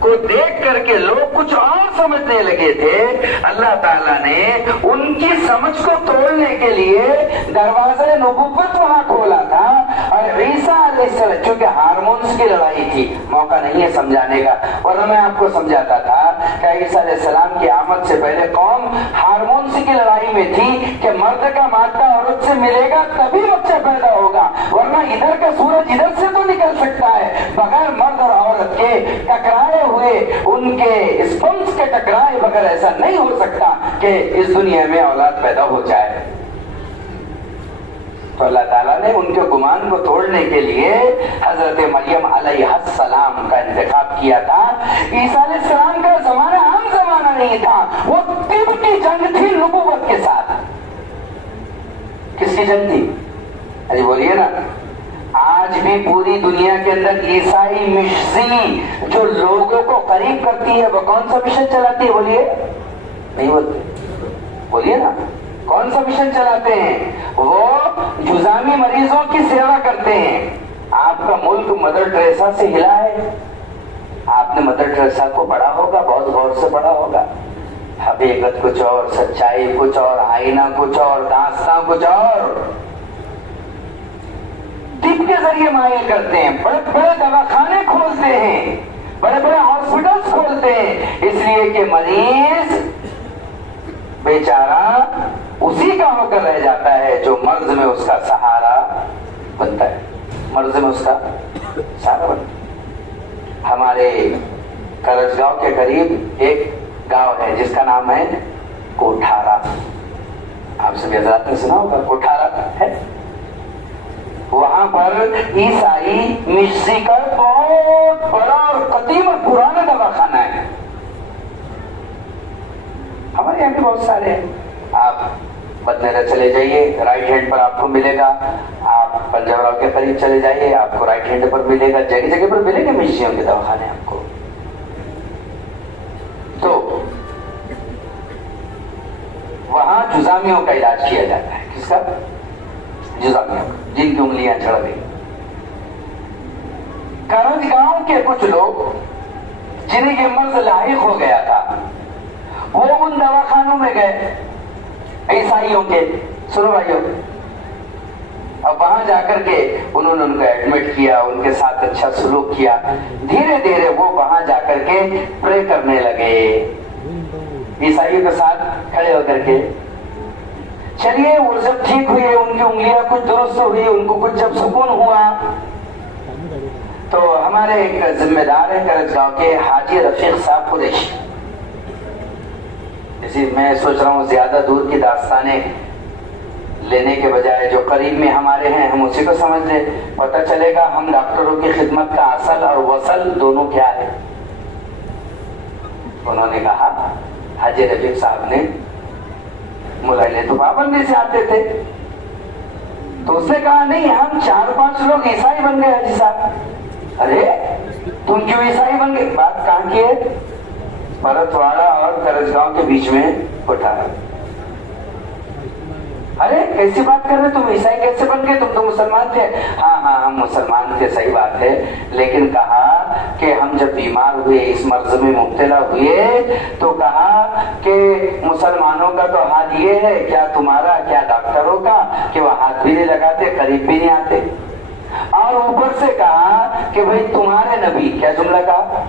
کو دیکھ کر کے لوگ کچھ اور سمجھنے لگے تھے، اللہ تعالیٰ نے ان کی سمجھ کو توڑنے کے لیے دروازہ نبوت وہاں کھولا تھا۔ اور عیسیٰ علیہ السلام، چونکہ ہارمونز کی لڑائی تھی، موقع نہیں ہے سمجھانے کا، ورنہ میں آپ کو سمجھاتا تھا کہ عیسیٰ علیہ السلام کی آمد سے پہلے قوم ہارمونز کی لڑائی میں تھی کہ مرد کا مادہ عورت سے ملے گا تبھی بچہ پیدا ہوگا، ورنہ ادھر کا سورج ادھر سے تو نکل سکتا ہے، بغیر مرد اور عورت کے ٹکرائے ہوئے ان کے اسپمس کے ٹکرائے بغیر ایسا نہیں ہو سکتا کہ اس دنیا میں اولاد پیدا ہو جائے۔ تو اللہ تعالیٰ نے ان کے گمان کو توڑنے کے لیے حضرت مریم علیہ السلام کا انتخاب کیا تھا۔ عیسیٰ علیہ السلام کا زمانہ عام زمانہ نہیں تھا، وہ طب کی جنگ تھی نبوت کے ساتھ۔ کس کی جنگ تھی؟ ارے بولیے نا، آج بھی پوری دنیا کے اندر عیسائی مشن جو لوگوں کو قریب کرتی ہے وہ کون سا مشن چلاتی ہے؟ بولیے، نہیں بولتے، بولیے نا، کون سا مشن چلاتے ہیں؟ وہ جزامی مریضوں کی سیوا کرتے ہیں۔ آپ کا ملک مدر ٹریسا سے ہلا ہے، آپ نے مدر ٹریسا کو پڑھا ہوگا، بہت غور سے پڑھا ہوگا۔ حقیقت کچھ اور، سچائی کچھ اور، آئینہ کچھ اور، داستان کچھ اور، طب کے ذریعے مائل کرتے ہیں، بڑے بڑے دواخانے کھولتے ہیں، بڑے بڑے ہاسپٹلس کھولتے ہیں، اس لیے کہ مریض بیچارہ اسی کا ہو کر رہ جاتا ہے جو مرض میں اس کا سہارا بنتا ہے، مرض میں اس کا سہارا بنتا ہے۔ ہمارے کرج گاؤں کے قریب ایک گاؤں ہے جس کا نام ہے کوٹھارا، آپ سب حضرات نے سنا ہوگا، کوٹھارا ہے۔ وہاں پر عیسائی مشن کا بہت بڑا اور قدیم اور پرانا دواخانہ ہے، ہمارے یہاں بھی بہت سارے ہیں۔ آپ بدنیرا چلے جائیے، رائٹ ہینڈ پر آپ کو ملے گا، آپ پنجاب راؤ کے قریب چلے جائیے، آپ کو رائٹ ہینڈ پر ملے گا، جگہ جگہ پر ملیں گے مشنوں کے دواخانے آپ کو۔ تو وہاں جزامیوں کا علاج کیا جاتا ہے۔ کس کا؟ جزامیوں کا، جن کی انگلیاں جھڑ گئی۔ کرج گاؤں کے کچھ لوگ جنہیں یہ مرض لاحق ہو گیا تھا وہ ان دواخانوں میں گئے عیسائیوں کے، سنو بھائیوں، اب وہاں جا کر کے انہوں نے ان کو ایڈمٹ کیا، ان کے ساتھ اچھا سلوک کیا، دھیرے دھیرے وہ وہاں جا کر کے پرے کرنے لگے عیسائیوں کے ساتھ کھڑے ہو کر کے۔ چلیے وہ جب ٹھیک ہوئے، ان کی انگلیاں کچھ درست ہوئی، ان کو کچھ جب سکون ہوا تو ہمارے ایک ذمہ دار ہے کرج گاؤں کے، حاجی رفیق صاحب قریشی، اسی میں سوچ رہا ہوں زیادہ دور کی داستانیں لینے کے بجائے جو قریب میں ہمارے ہیں ہم اسی کو سمجھ لیں، پتہ چلے گا ہم ڈاکٹروں کی خدمت کا اصل اور وصل دونوں کیا ہے۔ انہوں نے کہا، حاجی رفیق صاحب نے، ملائلے تو پابندی سے آتے تھے، تو اس نے کہا نہیں ہم 4-5 لوگ عیسائی بن گئے حاجی صاحب۔ ارے تم کیوں عیسائی بن گئے؟ بات کہاں کی ہے؟ بھرتواڑہ اور کرج گاؤں کے بیچ میں کوٹھارا۔ ارے کیسی بات کر رہے تم، عیسائی کیسے بن گئے؟ تم تو مسلمان تھے۔ ہاں ہاں ہم مسلمان تھے، صحیح بات ہے، لیکن کہا کہ ہم جب بیمار ہوئے، اس مرض میں مبتلا ہوئے، تو کہا کہ مسلمانوں کا تو حال یہ ہے، کیا تمہارا کیا ڈاکٹروں کا، کہ وہ ہاتھ بھی نہیں لگاتے، قریب بھی نہیں آتے، اور اوپر سے کہا کہ بھئی تمہارے نبی، کیا جملہ کہا؟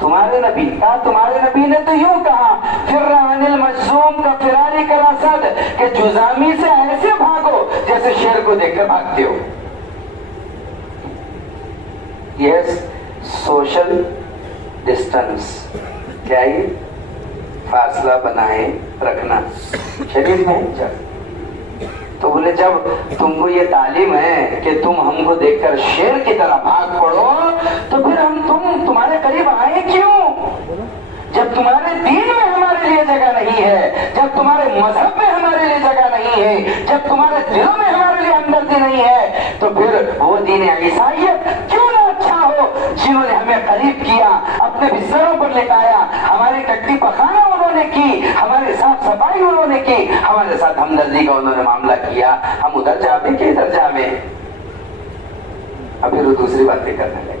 تمہارے نبی، کہا تمہارے نبی نے تو یوں کہا، فرعن المجذوم کا فراری کا اسد، کہ جزامی سے ایسے بھاگو جیسے شیر کو دیکھ کر بھاگتے ہو۔ یہ سوشل ڈسٹنس، کیا یہ فاصلہ بنائے رکھنا شریف میں ہے۔ تو بولے جب تم کو یہ تعلیم ہے کہ تم ہم کو دیکھ کر شیر کی طرح بھاگ پڑو، تو پھر ہم تمہارے قریب آئے کیوں؟ جب تمہارے دین میں ہمارے لیے جگہ نہیں ہے، جب تمہارے مذہب میں ہمارے لیے جگہ نہیں ہے، جب تمہارے دلوں میں ہمارے لیے ہمدردی نہیں ہے، تو پھر وہ دین عیسائیت کیوں نہ اچھا ہو جنہوں نے ہمیں قریب کیا، اپنے بستروں پر لٹایا، ہماری ٹٹی پخانا انہوں نے کی، ہمارے صاف صفائی انہوں نے کی، ہمارے ساتھ ہمدردی کا انہوں نے معاملہ کیا، ہم ادھر جاویں کہ ادھر جاویں؟ اب پھر وہ دوسری باتیں کرنے لگے۔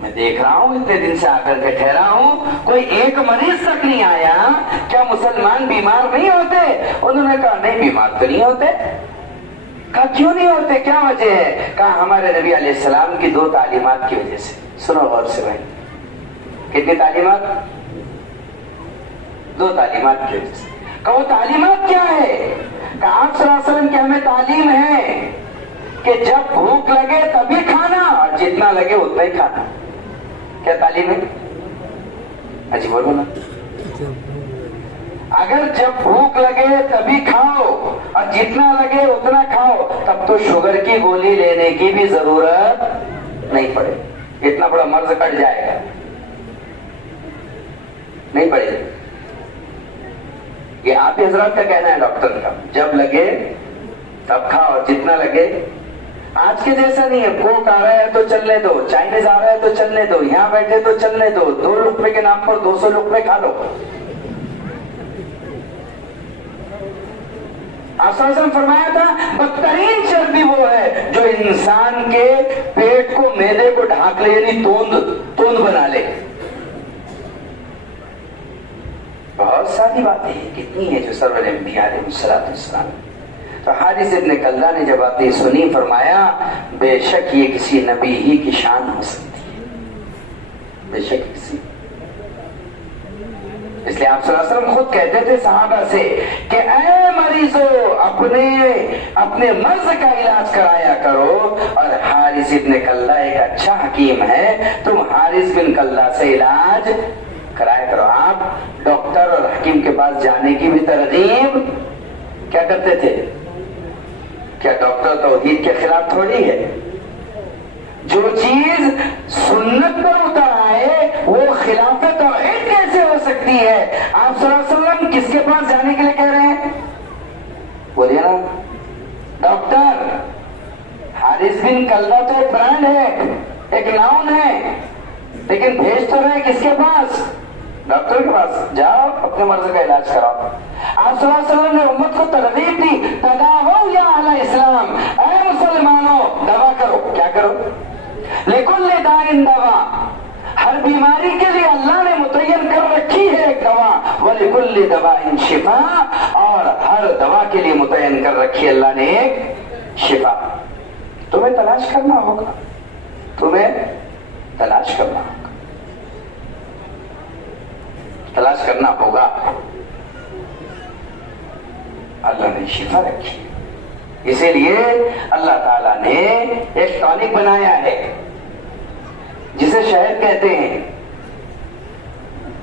میں دیکھ رہا ہوں اتنے دن سے آ کر کے ٹھہرا ہوں، کوئی ایک مریض تک نہیں آیا، کیا مسلمان بیمار نہیں ہوتے؟ انہوں نے کہا نہیں بیمار تو نہیں ہوتے۔ کہا کیوں نہیں ہوتے، کیا وجہ ہے؟ کہا ہمارے نبی علیہ السلام کی 2 تعلیمات کی وجہ سے۔ سنو غور سے بھائی، کتنی تعلیمات؟ 2 تعلیمات کی وجہ سے۔ کہا وہ تعلیمات کیا ہے؟ کہا آپ صلی اللہ علیہ وسلم کی ہمیں تعلیم ہے کہ جب بھوک لگے تبھی کھانا اور جتنا لگے اتنا ہی کھانا۔ کیا تعلیم ہے؟ اچھی بولو نا، اگر جب بھوک لگے تبھی کھاؤ اور جتنا لگے اتنا کھاؤ، تب تو شوگر کی گولی لینے کی بھی ضرورت نہیں پڑے، اتنا بڑا مرض کٹ جائے گا، نہیں پڑے گا۔ یہ آپ حضرات کا کہنا ہے ڈاکٹر کا، جب لگے تب کھاؤ اور جتنا لگے۔ آج کے جیسا نہیں ہے، کوک آ رہا ہے تو چلنے دو، چائنیز آ رہا ہے تو چلنے دو، یہاں بیٹھے تو چلنے دو، 2 روپے کے نام پر 200 روپے کھا لو۔ آپ صلی اللہ علیہ وسلم فرمایا تھا بدترین چربی وہ ہے جو انسان کے پیٹ کو، معدے کو ڈھانک لے، یعنی توند بنا لے۔ بہت ساری باتیں ہیں، کتنی ہیں جو سرور انبیاء علیہ السلام۔ تو حارث ابن کلدہ نے جب باتیں سنی فرمایا بے شک یہ کسی نبی ہی کی شان ہو سکتی ہے، بے شک کسی۔ اس لیے آپ صلی اللہ علیہ وسلم خود کہتے تھے صحابہ سے کہ اے مریضو اپنے مرض کا علاج کرایا کرو، اور حارث ابن کلدہ ایک اچھا حکیم ہے، تم حارث بن کلدہ سے علاج کرایا کرو۔ آپ ڈاکٹر اور حکیم کے پاس جانے کی بھی ترغیب کیا کرتے تھے؟ کیا ڈاکٹر توحید کے خلاف تھوڑی ہے؟ جو چیز سنت پر اتر آئے وہ خلاف توحید کیسے ہو سکتی ہے؟ آپ صلی اللہ علیہ وسلم کس کے پاس جانے کے لیے کہہ رہے ہیں؟ بولیے نا، ڈاکٹر۔ حارث بن کلدہ تو ایک برانڈ ہے، ایک ناؤن ہے، لیکن بھیج تو رہے کس کے پاس؟ ڈاکٹر کے پاس جاؤ، اپنے مرض کا علاج کراؤ۔ آپ صلی اللہ علیہ وسلم نے امت کو ترغیب دی، تداووا یا اہل اسلام، اے مسلمانوں دوا کرو۔ کیا کرو؟ لکل داء دوا، ہر بیماری کے لیے اللہ نے متعین کر رکھی ہے ایک دوا، وَلِكُلِّ دَوَاءٍ شِفَاء، اور ہر دوا کے لیے متعین کر رکھی ہے اللہ نے ایک شفا۔ تمہیں تلاش کرنا ہوگا، تمہیں تلاش کرنا ہوگا، تلاش کرنا ہوگا۔ اللہ نے شفا رکھی، اسی لیے اللہ تعالیٰ نے ایک ٹانک بنایا ہے جسے شہد کہتے ہیں،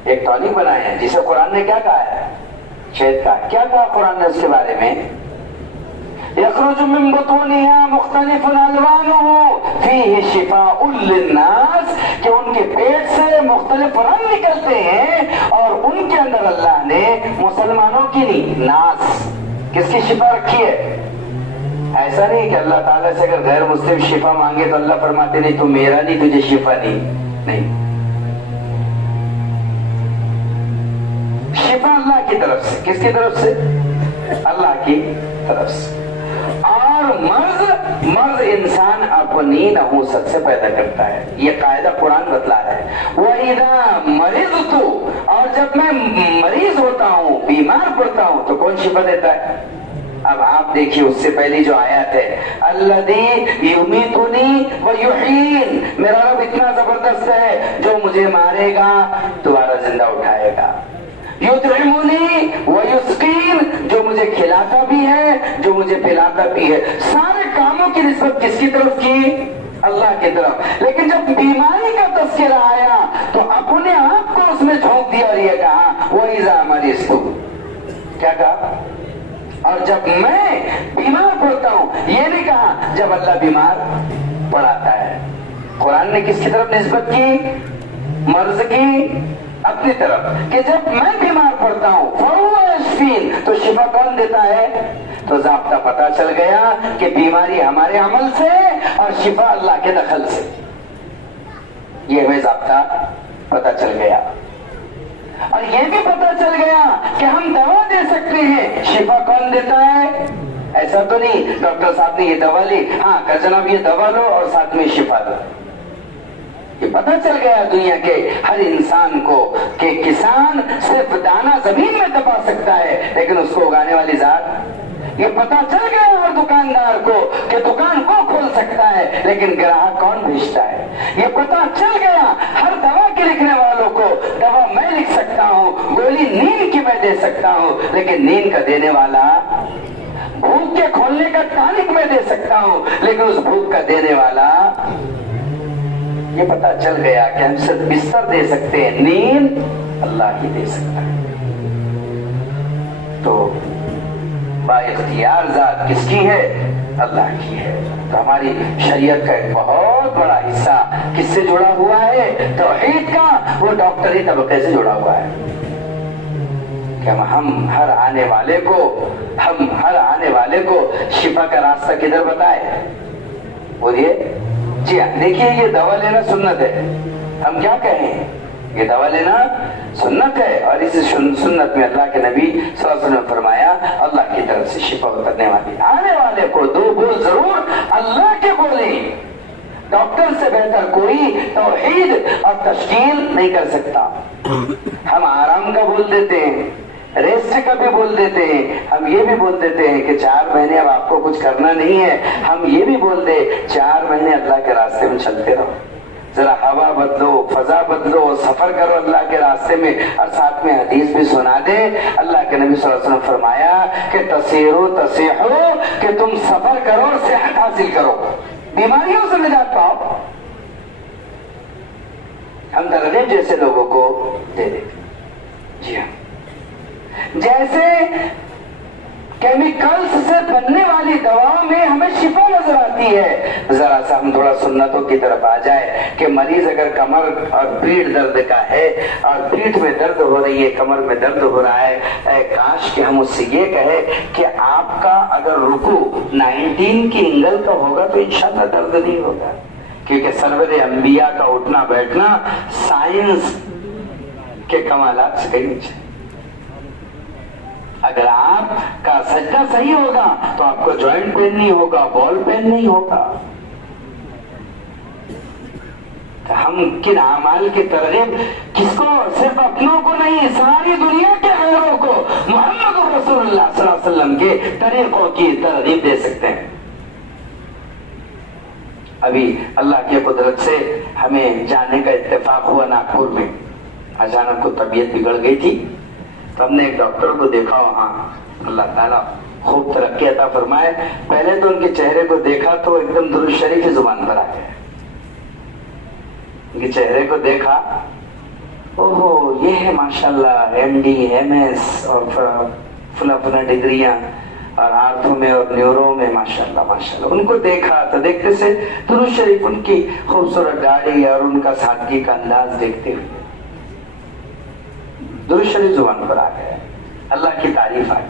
ایک ٹانک بنایا ہے جسے قرآن نے کیا کہا ہے؟ شہد کا۔ کیا کہا قرآن نے اس کے بارے میں؟ یخرج من بطونها مختلف الوانه فیہ شفاء للناس، کہ ان کے پیٹ سے مختلف رنگ نکلتے ہیں اور ان کے اندر اللہ نے مسلمانوں کی نہیں، ناس کس کی شفا رکھی ہے؟ ایسا نہیں کہ اللہ تعالیٰ سے اگر غیر مسلم شفا مانگے تو اللہ فرماتے نہیں تو میرا نہیں، تجھے شفا نہیں۔ شفا اللہ کی طرف سے، کس کی طرف سے؟ اللہ کی طرف سے۔ اور مرض انسان اپنی نحوست سے پیدا کرتا ہے، یہ قاعدہ قرآن بتلا رہا ہے۔ وَإِذَا مَرِضْتُ، اور جب میں مریض ہوتا ہوں، بیمار پڑتا ہوں، تو کون شفا دیتا ہے؟ اب آپ دیکھیے اس سے پہلی جو آیات ہے، الذی یمیتنی ویحیین، میرا رب اتنا زبردست ہے جو مجھے مارے گا دوبارہ زندہ اٹھائے گا، یطعمنی ویسقین، جو مجھے کھلاتا بھی ہے جو مجھے پلاتا بھی ہے۔ سارے کاموں کی نسبت کس کی طرف کی؟ اللہ کی طرف۔ لیکن جب بیماری کا تذکرہ آیا تو اپنے آپ کو اس میں جھونک دیا اور یہ کہا وَإِذَا مَرِضْتُ، کیا کہا؟ اور جب میں بیمار پڑتا ہوں، یہ نہیں کہا جب اللہ بیمار پڑاتا ہے۔ قرآن نے کس کی طرف نسبت کی؟ مرض کی اپنی طرف، کہ جب میں بیمار پڑتا ہوں فَهُوَ يَشْفِينِ، تو شفا کون دیتا ہے؟ تو ضابطہ پتا چل گیا کہ بیماری ہمارے عمل سے اور شفا اللہ کے دخل سے، یہ ہمیں ضابطہ پتا چل گیا۔ اور یہ بھی پتا چل گیا کہ ہم دوا دے سکتے ہیں، شفا کون دیتا ہے؟ ایسا تو نہیں ڈاکٹر صاحب نے یہ دوا لی، ہاں کہ جناب یہ دوا لو اور ساتھ میں شفا دو، یہ پتہ چل گیا دنیا کے ہر انسان کو کہ کسان صرف دانہ زمین میں دبا سکتا ہے لیکن اس کو اگانے والی ذات، یہ پتہ چل گیا ہر دکاندار کو کہ دکان وہ کھول سکتا ہے لیکن گراہک کون بھیجتا ہے، یہ پتہ چل گیا ہر دوا کے لکھنے والوں کو دوا میں لکھ سکتا ہوں، گولی نیند کی میں دے سکتا ہوں لیکن نیند کا دینے والا، بھوک کے کھولنے کا ٹانک میں دے سکتا ہوں لیکن اس بھوک کا دینے والا، یہ پتہ چل گیا کہ ہم صرف بستر دے سکتے ہیں، نیند اللہ ہی دے سکتا ہے۔ تو با اختیار ذات کس کی ہے؟ اللہ کی ہے۔ تو ہماری شریعت کا ایک بہت بڑا حصہ کس سے جڑا ہوا ہے؟ توحید کا، وہ ڈاکٹری طبقے سے جڑا ہوا ہے کہ ہم ہر آنے والے کو شفا کا راستہ کدھر بتائے؟ بولیے جی ہاں، دیکھیے یہ دوا لینا سنت ہے، ہم کیا کہیں؟ یہ دوا لینا سنت ہے، اور اس سنت میں اللہ کے نبی صلی اللہ علیہ وسلم نے فرمایا اللہ کی طرف سے شفا اترنے والی، آنے والے کو دو بول ضرور اللہ کے بولیں۔ ڈاکٹر سے بہتر کوئی توحید اور تشکیل نہیں کر سکتا۔ ہم آرام کا بول دیتے ہیں، ریسٹ کا بھی بول دیتے ہیں، ہم یہ بھی بول دیتے ہیں کہ 4 مہینے اب آپ کو کچھ کرنا نہیں ہے، ہم یہ بھی بول دے 4 مہینے اللہ کے راستے میں چلتے رہو، ذرا ہوا بدلو، فضا بدلو، سفر کرو اللہ کے راستے میں، اور ساتھ میں حدیث بھی سنا دے۔ اللہ کے نبی صلی اللہ علیہ وسلم نے فرمایا کہ تسیرو تسیحو، کہ تم سفر کرو اور صحت حاصل کرو، بیماریوں سے نجات پاؤ۔ ہم ترغیب جیسے لوگوں کو دے دیتے، جی ہاں، جیسے کیمیکلز سے بننے والی دواؤں میں ہمیں شفا نظر آتی ہے، ذرا سا ہم تھوڑا سنتوں کی طرف آ جائے کہ مریض اگر کمر اور پیٹھ درد کا ہے اور پیٹھ میں درد ہو رہی ہے، کمر میں درد ہو رہا ہے، اے کاش کہ ہم اس سے یہ کہے کہ آپ کا اگر رکوع 19 کی انگل کا ہوگا تو انشاءاللہ درد نہیں ہوگا، کیونکہ سرور انبیاء کا اٹھنا بیٹھنا سائنس کے کمالات سے کہیں نیچے۔ اگر آپ کا سجدہ صحیح ہوگا تو آپ کو جوائنٹ پین نہیں ہوگا، بال پین نہیں ہوگا۔ ہم کن اعمال کی ترغیب کس کو؟ صرف اپنوں کو نہیں، ساری دنیا کے غیروں کو محمد رسول اللہ صلی اللہ علیہ وسلم کے طریقوں کی ترغیب دے سکتے ہیں۔ ابھی اللہ کی قدرت سے ہمیں جانے کا اتفاق ہوا ناگپور میں، اچانک کو طبیعت بگڑ گئی تھی تو ہم نے ایک ڈاکٹر کو دیکھا وہاں، اللہ تعالیٰ خوب ترقی عطا فرمائے۔ پہلے تو ان کے چہرے کو دیکھا تو ایک دم درود شریف کی زبان پر آ گیا، ان کے چہرے کو دیکھا، اوہو یہ ہے ماشاءاللہ ایم ڈی ایم ایس اور فلا فلا ڈگریاں، اور آرتھوں میں اور نیورو میں ماشاءاللہ ماشاءاللہ۔ ان کو دیکھا تو دیکھتے سے درود شریف، ان کی خوبصورت داڑھی اور ان کا سادگی کا انداز دیکھتے ہوئے درود شریف زبان پر آ گیا، اللہ کی تعریف آئی۔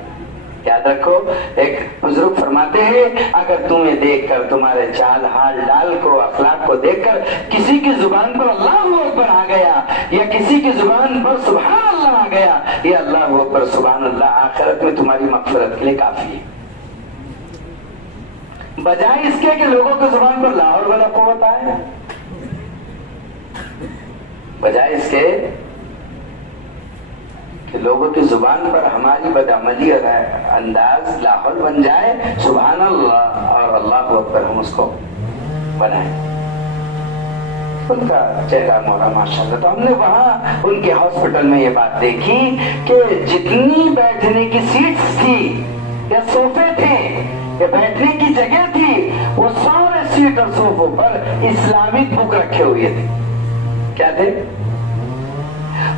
یاد رکھو، ایک بزرگ فرماتے ہیں اگر تمہیں دیکھ کر، تمہارے چال حال ڈال کو، اخلاق کو دیکھ کر کسی کی زبان پر اللہ اکبر آ گیا، یا کسی کی زبان پر سبحان اللہ آ گیا، یا اللہ اکبر سبحان اللہ، آخرت میں تمہاری مغفرت کے لیے کافی ہے، بجائے اس کے کہ لوگوں کی زبان پر لا حول ولا قوت آئے، بجائے اس کے کہ لوگوں کی زبان پر ہماری بدعملی اور انداز لاحول بن جائے، سبحان اللہ اور اللہ اکبر ہم اس کو بنائیں۔ ان کا چہرہ مورا ماشاءاللہ۔ تو ہم نے وہاں ان کے ہاسپٹل میں یہ بات دیکھی کہ جتنی بیٹھنے کی سیٹس تھی یا صوفے تھے یا بیٹھنے کی جگہ تھی، وہ سارے سیٹ اور صوفوں پر اسلامک بک رکھے ہوئے تھے۔ کیا تھے؟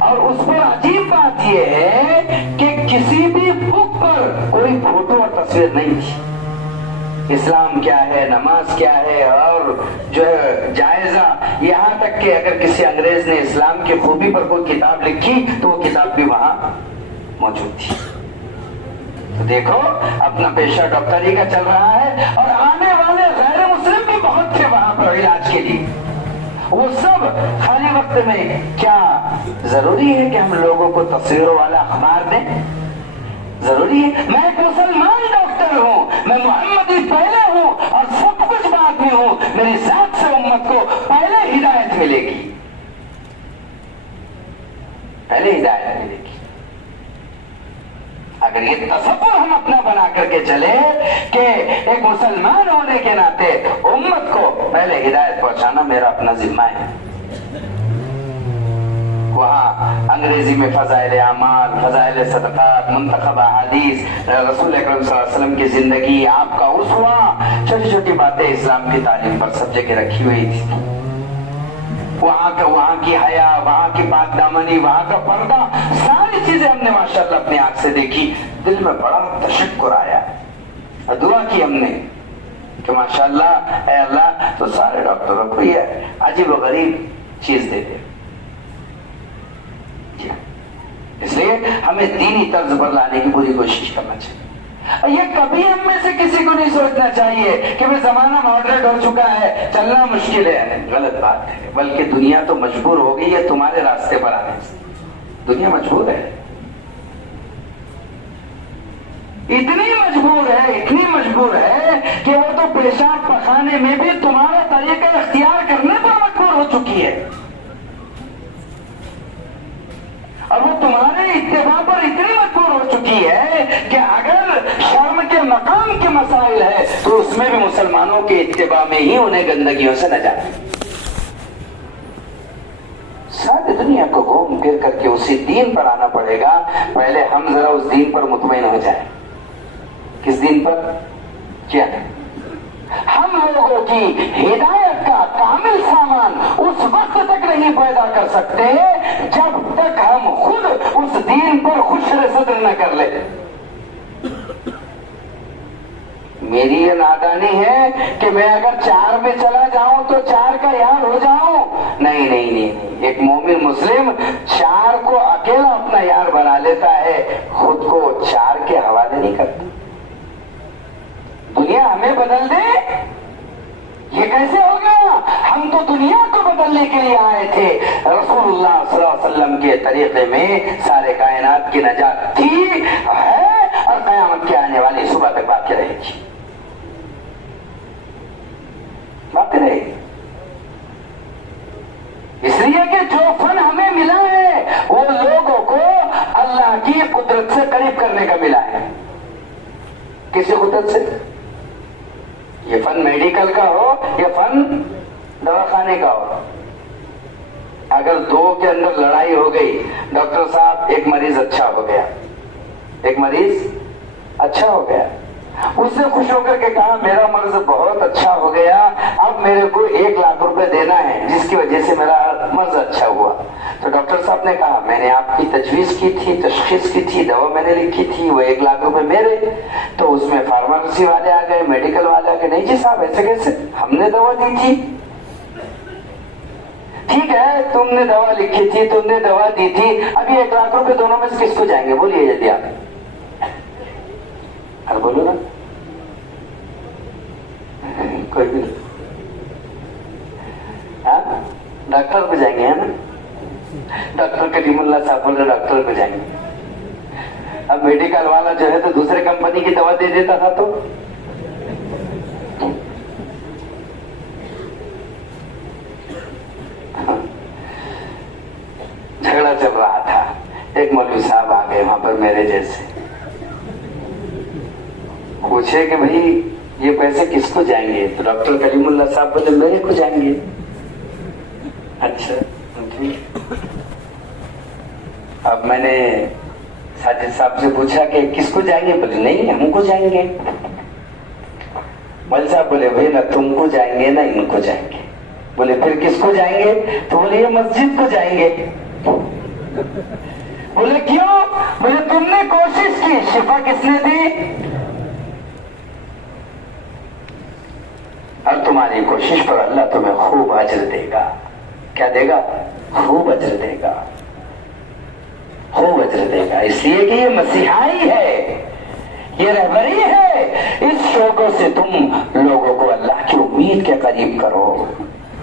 اور اس پر عجیب بات یہ ہے کہ کسی بھی بک پر کوئی فوٹو اور تصویر نہیں تھی۔ اسلام کیا ہے، نماز کیا ہے، اور جو ہے جائزہ، یہاں تک کہ اگر کسی انگریز نے اسلام کی خوبی پر کوئی کتاب لکھی تو وہ کتاب بھی وہاں موجود تھی۔ تو دیکھو اپنا پیشہ ڈاکٹری کا چل رہا ہے، اور آنے والے غیر مسلم بھی بہت تھے وہاں پر علاج کے لیے، وہ سب خالی وقت میں۔ کیا ضروری ہے کہ ہم لوگوں کو تصویروں والا اخبار دیں؟ ضروری ہے؟ میں ایک مسلمان ڈاکٹر ہوں، میں محمدی پہلے ہوں اور سب کچھ بعد آدمی ہوں, میری ذات سے امت کو پہلے ہدایت ملے گی, پہلے ہدایت ملے گی. اگر یہ تصور ہم اپنا بنا کر کے چلے کہ ایک مسلمان ہونے کے ناطے امت کو پہلے ہدایت پہنچانا میرا اپنا ذمہ ہے. وہاں انگریزی میں فضائل اعمال, فضائل صدقات, منتخب احادیث, رسول اکرم صلی اللہ علیہ وسلم کی زندگی, آپ کا اسوہ, چھوٹی چھوٹی باتیں اسلام کی تعلیم پر سب جگہ رکھی ہوئی تھی. وہاں کی حیا, وہاں کی پاک دامنی, وہاں کا پردہ, ساری چیزیں ہم نے ماشاءاللہ اپنی آنکھ سے دیکھی. دل میں بڑا تشکر آیا, دعا کی ہم نے کہ ماشاءاللہ اے اللہ تو سارے ڈاکٹروں کو یہ عجیب و غریب چیز دے دے. اس لیے ہمیں دینی طرز پر لانے کی پوری کوشش کرنا چاہیے. اور یہ کبھی ہم میں سے کسی کو نہیں سوچنا چاہیے کہ وہ زمانہ ماڈریٹ ہو چکا ہے, چلنا مشکل ہے. غلط بات ہے, بلکہ دنیا تو مجبور ہو گئی ہے تمہارے راستے پر آنے سے. دنیا مجبور ہے, اتنی مجبور ہے کہ وہ تو پیشاب پخانے میں بھی تمہارا طریقہ اختیار کرنے پر مجبور ہو چکی ہے, اور وہ تمہارے اتباع پر اتنی مجبور ہو چکی ہے کہ اگر شرم کے مقام کے مسائل ہے تو اس میں بھی مسلمانوں کے اتباع میں ہی انہیں گندگیوں سے نجات. ساری دنیا کو گھوم پھر کر کے اسی دین پر آنا پڑے گا. پہلے ہم ذرا اس دین پر مطمئن ہو جائیں. کس دین پر؟ کیا ہم لوگوں کی ہدایت کا کامل سامان اس وقت تک نہیں پیدا کر سکتے جب تک ہم خود اس دین پر خشر صدر نہ کر لیں. میری یہ نادانی ہے کہ میں اگر 4 میں چلا جاؤں تو 4 کا یار ہو جاؤں. نہیں, ایک مومن مسلم 4 کو اکیلا اپنا یار بنا لیتا ہے, خود کو 4 کے حوالے نہیں کرتا. دنیا ہمیں بدل دے, یہ کیسے ہو گیا؟ ہم تو دنیا کو بدلنے کے لیے آئے تھے. رسول اللہ صلی اللہ علیہ وسلم کے طریقے میں سارے کائنات کی نجات تھی, ہے اور قیامت کے آنے والی صبح تک باقی رہے گی, باقی رہے گی. اس لیے کہ جو فن ہمیں ملا ہے وہ لوگوں کو اللہ کی قدرت سے قریب کرنے کا ملا ہے. کسی قدرت سے؟ یہ فن میڈیکل کا ہو یا فن دواخانے کا ہو. اگر 2 کے اندر لڑائی ہو گئی, ڈاکٹر صاحب ایک مریض اچھا ہو گیا, اس نے خوش ہو کر کے کہا میرا مرض بہت اچھا ہو گیا, اب میرے کو 1 لاکھ روپے دینا ہے جس کی وجہ سے میرا مرض اچھا ہوا. تو ڈاکٹر صاحب نے کہا میں نے آپ کی تجویز کی تھی, تشخیص کی تھی, دوا میں نے لکھی تھی, وہ 1 لاکھ روپے میرے. تو اس میں فارمیسی والے آ گئے, میڈیکل والے آ گئے, نہیں جی صاحب ایسے کیسے, ہم نے دوا دی تھی. ٹھیک ہے تم نے دوا لکھی تھی, تم نے دوا دی تھی, ابھی 1 لاکھ روپے دونوں میں سے کس کو جائیں گے؟ بولیے جلدی آپ. ارے بولو نا, کوئی بھی ڈاکٹر کو جائیں گے, ہے نا؟ ڈاکٹر کریم اللہ صاحب بول رہے ڈاکٹر کو جائیں گے. اب میڈیکل والا جو ہے تو دوسرے کمپنی کی دوا دے دیتا تھا تو جھگڑا چل رہا تھا. ایک مولوی صاحب آ گئے وہاں پر میرے جیسے, پوچھے کہ بھائی یہ پیسے کس کو جائیں گے؟ تو ڈاکٹر کریم اللہ صاحب بولے میرے کو جائیں گے. اچھا اب میں نے ساجد صاحب سے پوچھا کہ کس کو جائیں گے؟ بولے نہیں ہم کو جائیں گے. مول صاحب بولے بھائی نہ تم کو جائیں گے نہ ان کو جائیں گے. بولے پھر کس کو جائیں گے؟ تو بولے یہ مسجد کو جائیں گے. بولے کیوں؟ بولے تم نے کوشش کی, شفا کس نے دی؟ اور تمہاری کوشش پر اللہ تمہیں خوب اجر دے گا. کیا دے گا؟ خوب اجر دے گا, خوب اجر دے گا. اس لیے کہ یہ مسیحائی ہے, یہ رہبری ہے. اس شوقوں سے تم لوگوں کو اللہ کی امید کے قریب کرو,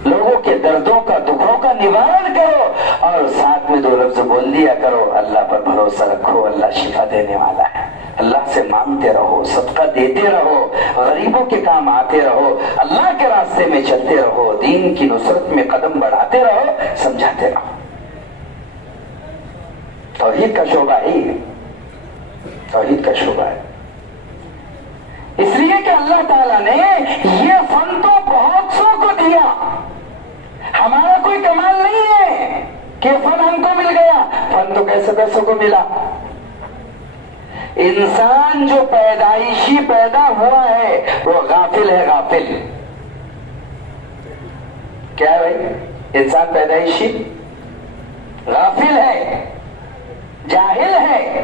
لوگوں کے دردوں کا, دکھوں کا نوارن کرو, اور ساتھ میں 2 لفظ بول دیا کرو اللہ پر بھروسہ رکھو, اللہ شفا دینے والا ہے, اللہ سے مانگتے رہو، صدقہ دیتے رہو، غریبوں کے کام آتے رہو، اللہ کے راستے میں چلتے رہو، دین کی نصرت میں قدم بڑھاتے رہو، سمجھاتے رہو۔ توحید کا شعبہ ہی ہے، توحید کا شعبہ ہے۔ اس لیے کہ اللہ تعالیٰ نے یہ فن تو بہت سو کو دیا، ہمارا کوئی کمال نہیں ہے کہ فن ہم کو مل گیا، فن تو کیسے کو ملا۔ انسان جو پیدائشی پیدا ہوا ہے وہ غافل ہے، غافل۔ کیا ہے بھائی؟ انسان پیدائشی غافل ہے، جاہل ہے۔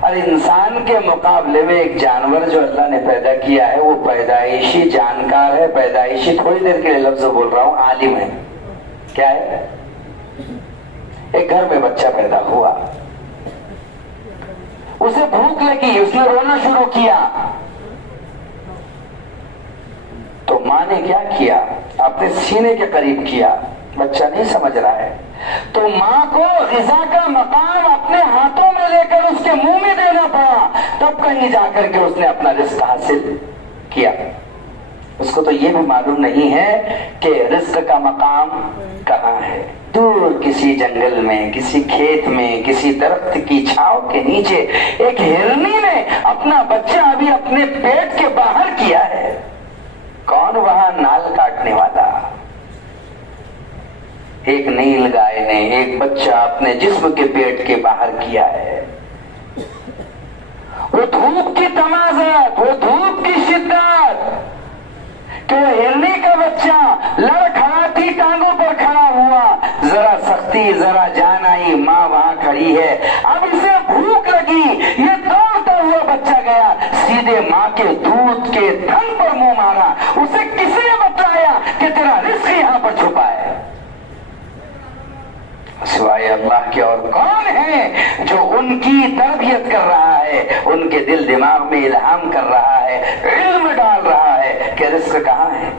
اور انسان کے مقابلے میں ایک جانور جو اللہ نے پیدا کیا ہے وہ پیدائشی جانکار ہے، پیدائشی، تھوڑی دیر کے لیے لفظ بول رہا ہوں، عالم ہے۔ کیا ہے؟ ایک گھر میں بچہ پیدا ہوا، اسے بھوک لگی، اس نے رونا شروع کیا، تو ماں نے کیا کیا؟ اپنے سینے کے قریب کیا، بچہ نہیں سمجھ رہا ہے، تو ماں کو غذا کا مقام اپنے ہاتھوں میں لے کر اس کے منہ میں دینا پڑا، تب کہیں جا کر کے اس نے اپنا رزق حاصل کیا۔ اس کو تو یہ بھی معلوم نہیں ہے کہ رزق کا مقام کہاں ہے، دور کسی جنگل میں، کسی کھیت میں، کسی درخت کی چھاؤں کے نیچے ایک ہرنی نے اپنا بچہ ابھی اپنے پیٹ کے باہر کیا ہے، کون وہاں نال کاٹنے والا؟ ایک نیل گائے نے ایک بچہ اپنے جسم کے پیٹ کے باہر کیا ہے۔ وہ دھوپ کی تمازت، وہ دھوپ کی شدت کہ ہرنی کا بچہ لڑ کھڑا تھی، ٹانگوں پر کھڑا ہوا، ذرا سختی، ذرا جان آئی، ماں وہاں کھڑی ہے، اب اسے بھوک لگی، یہ دوڑتا ہوا بچہ گیا، سیدھے ماں کے دودھ کے تھن پر منہ مارا۔ اسے کسی نے بتایا کہ تیرا رزق یہاں پر چھپا ہے؟ سوائے اللہ کے اور کون ہے جو ان کی تربیت کر رہا ہے، ان کے دل دماغ میں الہام کر رہا ہے، علم ڈال رہا ہے کہ رزق کہاں ہے؟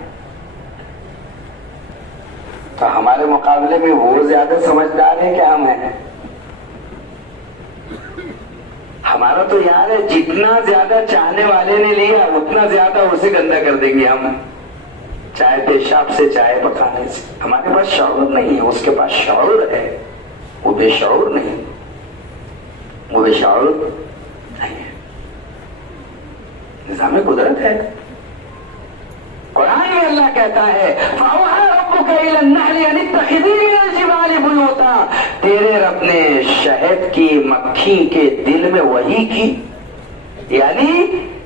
تو ہمارے مقابلے میں وہ زیادہ سمجھدار ہے کہ ہم ہیں؟ ہمارا تو یار ہے، جتنا زیادہ چاہنے والے نے لیا اتنا زیادہ اسے گندا کر دیں گے ہم، چائے پیشاب سے، چائے پکانے سے۔ ہمارے پاس شعور نہیں ہے، اس کے پاس شعور ہے، وہ بے شعور نہیں، وہ بے شعور نہیں ہے، نظام قدرت ہے۔ قرآن میں اللہ کہتا ہے فَأَوْحَىٰ رَبُّكَ إِلَى النَّحْلِ أَنِ اتَّخِذِي مِنَ الْجِبَالِ بُيُوتًا، تیرے رب نے شہد کی مکھی کے دل میں وحی کی، یعنی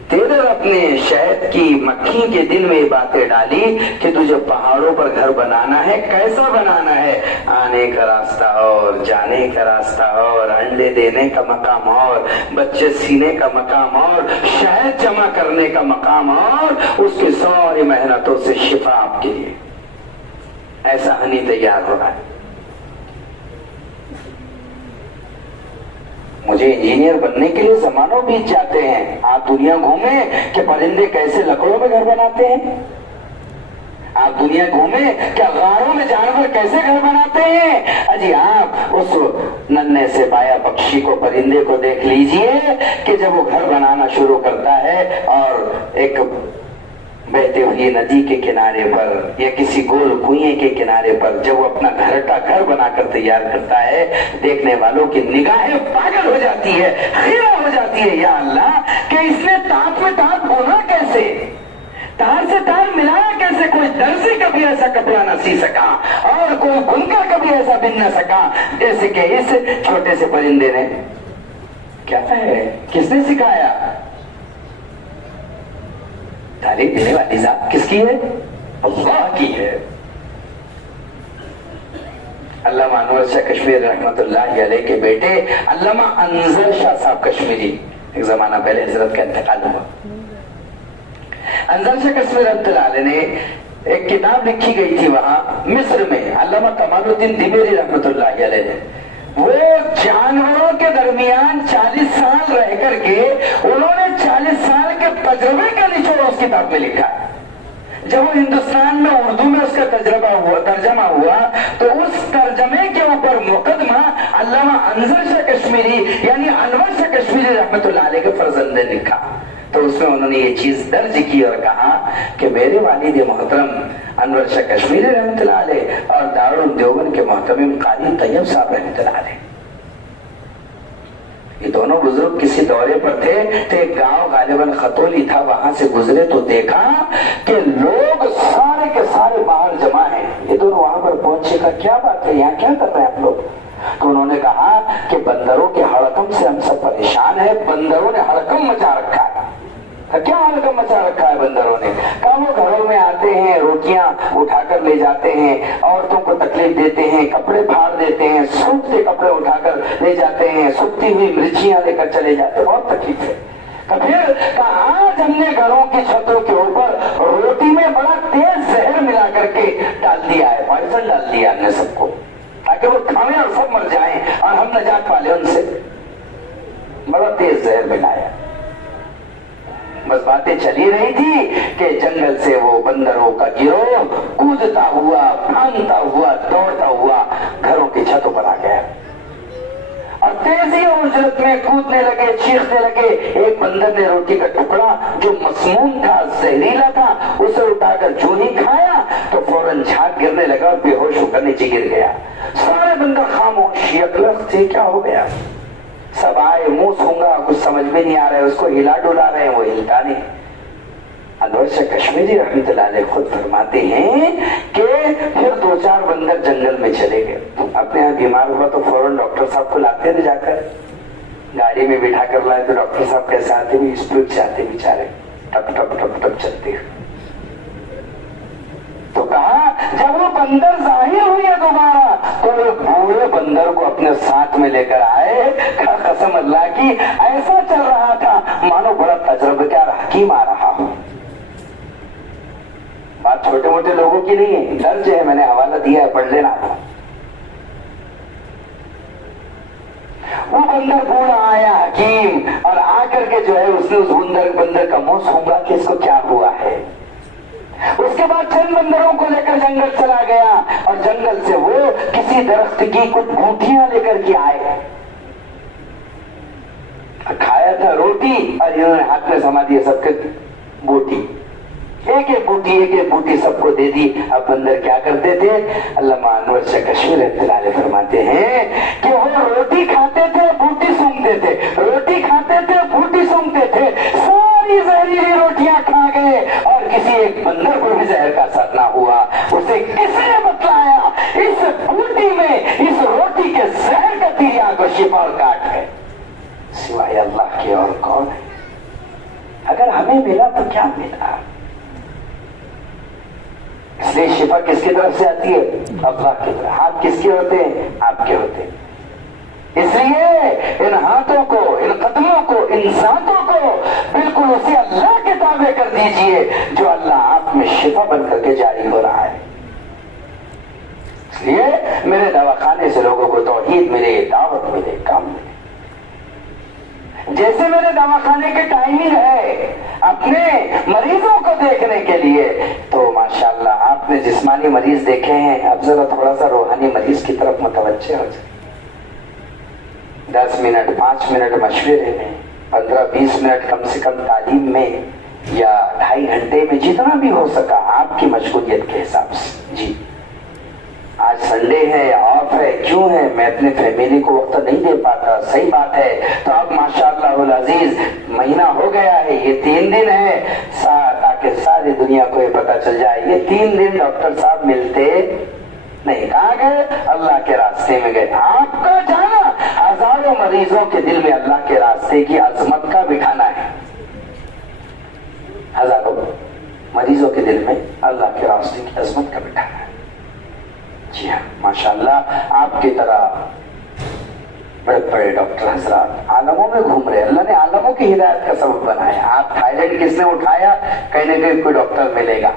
تیرے رب نے شہد کی مکھی کے دل میں یہ باتیں ڈالی کہ تجھے پہاڑوں پر گھر بنانا ہے، کیسا بنانا ہے؟ آنے کا راستہ اور جانے کا راستہ اور، انڈے دینے کا مقام اور، بچے سینے کا مقام اور، شہد جمع کرنے کا مقام اور، اس کی ساری محنتوں سے شفا آپ کے لیے، ایسا ہنی تیار ہو رہا ہے۔ مجھے انجینئر بننے کے لیے زمانوں بیت جاتے ہیں، آپ دنیا گھومیں کہ پرندے کیسے لکڑوں میں گھر بناتے ہیں، آپ دنیا گھومیں کیا غاروں میں جانور کیسے گھر بناتے ہیں، اجی آپ اس ننھے سے بایا پکشی کو، پرندے کو دیکھ لیجئے کہ جب وہ گھر بنانا شروع کرتا ہے اور ایک بہتے ہوئی ندی کے کنارے پر یا کسی گول کنویں کے کنارے پر جب وہ اپنا گھر بنا کر تیار کرتا ہے، دیکھنے والوں کی نگاہیں پاگل ہو جاتی ہے، خیرہ ہو جاتی ہے، یا اللہ کہ اس نے تانت میں تانت بونا کیسے، تار سے تار ملایا کیسے؟ کوئی درزی کبھی ایسا کپڑا نہ سی سکا اور کوئی بنکر کبھی ایسا بن نہ سکا جیسے کہ اس چھوٹے سے پرندے نے۔ کیا ہے؟ کس نے سکھایا؟ تعلیم دینے والی ذات کس کی ہے؟ اللہ کی ہے۔ علامہ انور شاہ کشمیری رحمت اللہ علیہ کے بیٹے علامہ انظر شاہ صاحب کشمیری، ایک زمانہ پہلے حضرت کا انتقال ہوا، انظر شاہ کشمیری رحمت اللہ علیہ نے ایک کتاب لکھی گئی تھی وہاں مصر میں، علامہ کمال الدین دمیری رحمت اللہ علیہ نے، وہ جانوروں کے درمیان 40 سال رہ کر کے انہوں نے 40 سال کے تجربے کا نچوڑ اس کتاب میں لکھا ہے۔ جب وہ ہندوستان میں اردو میں اس کا ترجمہ ہوا تو اس ترجمے کے اوپر مقدمہ علامہ انظر شاہ کشمیری یعنی انور شاہ کشمیری رحمت اللہ علیہ کے فرض بندے نے کہا تو اس میں انہوں نے یہ چیز درج کی اور کہا کہ میرے والد محترم انور شاہ کشمیری رحمۃ اللہ علیہ اور دارالعلوم دیوبند کے محترم قاری طیب صاحب رحمۃ اللہ علیہ، یہ دونوں بزرگ کسی دورے پر تھے تو ایک گاؤں غالباً خطولی تھا، وہاں سے گزرے تو دیکھا کہ لوگ سارے کے سارے باہر جمع ہیں۔ یہ دونوں وہاں پر پہنچے گا کیا بات ہے، یہاں کیا کر رہے ہیں آپ لوگ؟ تو انہوں نے کہا کہ بندروں کے ہڑکم سے ہم سب پریشان ہیں، بندروں نے ہڑکم مچا رکھا ہے۔ کیا ہڑکم مچا رکھا ہے بندروں نے؟ کہا وہ گھروں میں آتے ہیں، روٹیاں اٹھا کر لے جاتے ہیں، عورتوں کو تکلیف دیتے ہیں، کپڑے پھاڑ دیتے ہیں، سوکھتے کپڑے اٹھا کر لے جاتے ہیں، سوکھتی ہوئی مرچیاں لے کر چلے جاتے ہیں، بہت تکلیف ہے۔ پھر کہا آج ہم نے گھروں کی چھتوں کے اوپر روٹی میں بڑا تیز زہر ملا کر کے ڈال دیا ہے، پوائزن ڈال دیا ہم نے سب کو، تاکہ وہ کھانے اور سب مر جائیں اور ہم نجات پالے ان سے، بڑا تیز زہر ملایا۔ بس باتیں چلی رہی تھی کہ جنگل سے وہ بندروں کا گروہ کودتا ہوا، بھاگتا ہوا، دوڑتا ہوا گھروں کی چھتوں پر آ گیا اور تیزی اور جلد میں کودنے لگے، چیخنے لگے۔ ایک بندر نے روٹی کا ٹکڑا جو مسموم تھا، زہریلا تھا، اسے اٹھا کر جو ہی کھایا تو فوراً جھاگ گرنے لگا اور بے ہوش ہو کر نیچے گر گیا۔ سارے بندر خاموش، یکلخت تھے، کیا ہو گیا؟ سب آئے، منہ سونگا، کچھ سمجھ میں نہیں آ رہا ہے، اس کو ہلا ڈولا رہے ہیں، وہ ہلتا نہیں۔ انور شاہ کشمیری رحمۃ اللہ علیہ خود فرماتے ہیں کہ پھر 2-4 بندر جنگل میں چلے گئے، اپنے یہاں بیمار ہوا تو فوراً ڈاکٹر صاحب کو لاتے ہیں، جا کر گاڑی میں بٹھا کر لائے تو ڈاکٹر صاحب کیسے آتے بھی اسپیڈ سے آتے بیچارے، ٹپ ٹپ ٹپ ٹپ چلتے ہیں۔ تو کہا جب وہ بندر ظاہر ہوئے دوبارہ تو وہ بوڑھے بندر کو اپنے ساتھ میں لے کر آئے، کہا قسم اللہ کی ایسا چل رہا تھا مانو بڑا تجربہ کار حکیم آ رہا ہو۔ بات چھوٹے موٹے لوگوں کی نہیں ہے، درج ہے، میں نے حوالہ دیا ہے، پڑھ لینا۔ وہ بندر بوڑھا آیا حکیم اور آ کر کے جو ہے اس نے اس بندر کا منہ سونگا کہ اس کو کیا ہوا ہے۔ اس کے بعد چند بندروں کو لے کر جنگل چلا گیا اور جنگل سے وہ کسی درخت کی کچھ بوٹیاں لے کر کے آئے، کھایا تھا روٹی اور انہوں نے ہاتھ میں سما دیا سب کے بوٹی، ایک ایک بوٹی سب کو دے دی۔ اب بندر کیا کرتے تھے؟ علامہ انور شاہ کشمیری رحمۃ اللہ علیہ فرماتے ہیں کہ وہ روٹی کھاتے تھے، بوٹی سونگتے تھے، روٹی کھاتے تھے، بوٹی سونگتے تھے، ساری زہریلی روٹیاں کھا گئے اور کسی ایک بندر کو بھی زہر کا اثر نہ ہوا۔ اسے کس نے بتلایا اس بوٹی میں اس روٹی کے زہر کا تیر آگ و شفا اور کاٹ ہے؟ سوائے اللہ کے اور کون ہے؟ اگر ہمیں ملا تو کیا ملا؟ اس لیے شفا کس کی طرف سے آتی ہے؟ اللہ کی طرف۔ ہاتھ کس کے ہوتے ہیں؟ آپ کے ہوتے ہیں۔ اس لیے ان ہاتھوں کو، ان قدموں کو، ان ذاتوں کو بالکل اسے اللہ کے تابع کر دیجئے جو اللہ آپ میں شفا بن کر کے جاری ہو رہا ہے۔ اس لیے میرے دواخانے سے لوگوں کو توحید ملے، دعوت ملے، کام ملے۔ جیسے میرے دواخانے کے ٹائمنگ ہے اپنے مریضوں کو دیکھنے کے لیے، تو ماشاءاللہ آپ نے جسمانی مریض دیکھے ہیں، اب ذرا تھوڑا سا روحانی مریض کی طرف متوجہ ہو جائے۔ 10 منٹ 5 منٹ مشورے میں، 15-20 منٹ کم سے کم تعلیم میں، یا 2.5 گھنٹے میں، جتنا بھی ہو سکا آپ کی مشغولیت کے حساب سے۔ جی آج سنڈے ہے، آف ہے، کیوں ہے؟ میں اپنے فیملی کو وقت نہیں دے پاتا، صحیح بات ہے۔ تو اب ماشاءاللہ العزیز مہینہ ہو گیا ہے، یہ 3 دن ہے تاکہ ساری دنیا کو یہ پتا چل جائے، یہ 3 دن ڈاکٹر صاحب ملتے نہیں، کہاں گئے؟ اللہ کے راستے میں گئے۔ آپ کا جانا ہزاروں مریضوں کے دل میں اللہ کے راستے کی عظمت کا بٹھانا ہے، ہزاروں مریضوں کے دل میں اللہ کے راستے کی عظمت کا بٹھانا ہے۔ جی ہاں، ماشاءاللہ آپ کی طرح بڑے بڑے ڈاکٹر حضرات عالموں میں گھوم رہے، اللہ نے عالموں کی ہدایت کا سبب بنایا۔ آپ تھائیلینڈ کس نے اٹھایا؟ کہیں نہ کہیں کوئی ڈاکٹر ملے گا۔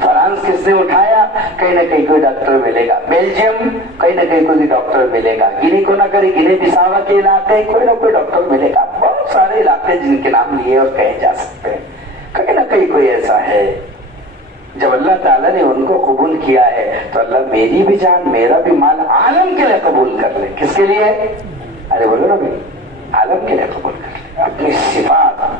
فرانس کس نے اٹھایا؟ کہیں نہ کہیں کوئی ڈاکٹر ملے گا۔ بیلجیم کہیں نہ کہیں کوئی ڈاکٹر ملے گا۔ گنی کو نہ کرے گنے بساوا کے علاقے کوئی نہ کوئی ڈاکٹر ملے گا۔ بہت سارے علاقے جن کے نام لیے اور کہے جا سکتے ہیں، کہیں نہ کہیں کوئی ایسا ہے۔ جب اللہ تعالیٰ نے ان کو قبول کیا ہے تو اللہ میری بھی جان، میرا بھی مال عالم کے لیے قبول کر لے۔ کس کے لیے؟ ارے بولو نا بھائی، عالم کے لیے قبول کر لے۔ اپنی صفات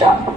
4।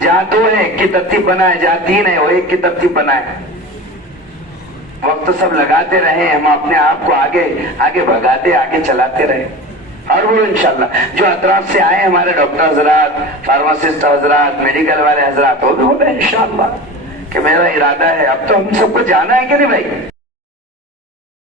جہاں 2 ہے 1 کی ترتیب بنائے، جہاں 3 ہے وہ 1 کی ترتیب بنائے، وقت سب لگاتے رہے، ہم اپنے آپ کو آگے آگے بھگاتے، آگے چلاتے رہے، اور وہ انشاءاللہ جو اطراف سے آئے ہمارے ڈاکٹر حضرات، فارماسسٹ حضرات، میڈیکل والے حضرات، وہ بھی ہو رہے ہیں انشاءاللہ، کہ میرا ارادہ ہے اب تو ہم سب کو جانا ہے کہ نہیں بھائی؟